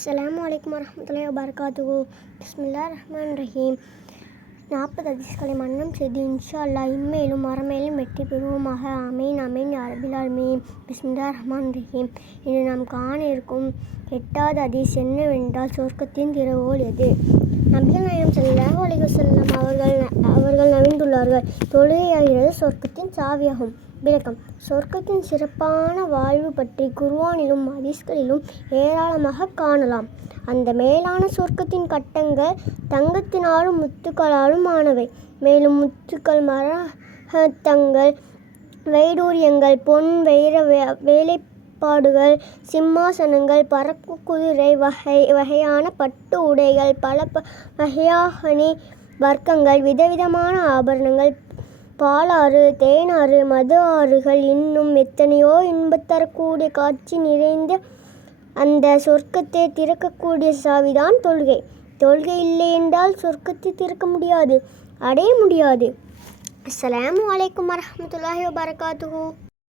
அஸ்ஸலாமு அலைக்கும் வரஹ்மத்துல்லாஹி வபரகாத்துஹு. பிஸ்மில்லாஹிர்ரஹ்மானிர்ரஹீம். 40 ஹதீஸ்களை மன்னம் செய்து இன்ஷா அல்லாஹ் இம்மேலும் மறுமையிலும் வெற்றி பெறுவோமாக. ஆமீன் ஆமீன் யா ரப்பில் ஆலமீன். பிஸ்மில்லாஹிர்ரஹ்மானிர்ரஹீம். இன்று நாம் காண இருக்கும் 8வது ஹதீஸ் என்னவென்றால், சொர்க்கத்தின் திறவுகோல் எது? நபிகள் நாயகம் ஸல்லல்லாஹு அலைஹி வஸல்லம் அவர்கள் நவிந்துள்ளார்கள். தொழுகையாகிறது சொர்க்கத்தின் சாவியாகும். விளக்கம்: சொர்க்கத்தின் சிறப்பான வாழ்வு பற்றி குர்ஆனிலும் ஹதீஸ்களிலும் ஏராளமாக காணலாம். அந்த மேலான சொர்க்கத்தின் கட்டங்கள் தங்கத்தினாலும் முத்துக்களாலும் ஆனவை. மேலும் முத்துக்கள், மரகதங்கள், வைடூரியங்கள், பொன் வைர வேலைப்பாடுகள், சிம்மாசனங்கள், பறக்கும் குதிரை, வகையான பட்டு உடைகள், பல வகையான வர்க்கங்கள், விதவிதமான ஆபரணங்கள், பாலாறு, தேனாறு, மது ஆறுகள், இன்னும் எத்தனையோ இன்பம் தரக்கூடிய காட்சி நிறைந்த அந்த சொர்க்கத்தை திறக்கக்கூடிய சாவிதான் தொழுகை. தொழுகை இல்லை என்றால் சொர்க்கத்தை திறக்க முடியாது, அடைய முடியாது. அஸ்ஸலாமு அலைக்கும் வரஹ்மத்துல்லாஹி வபரகாத்துஹு.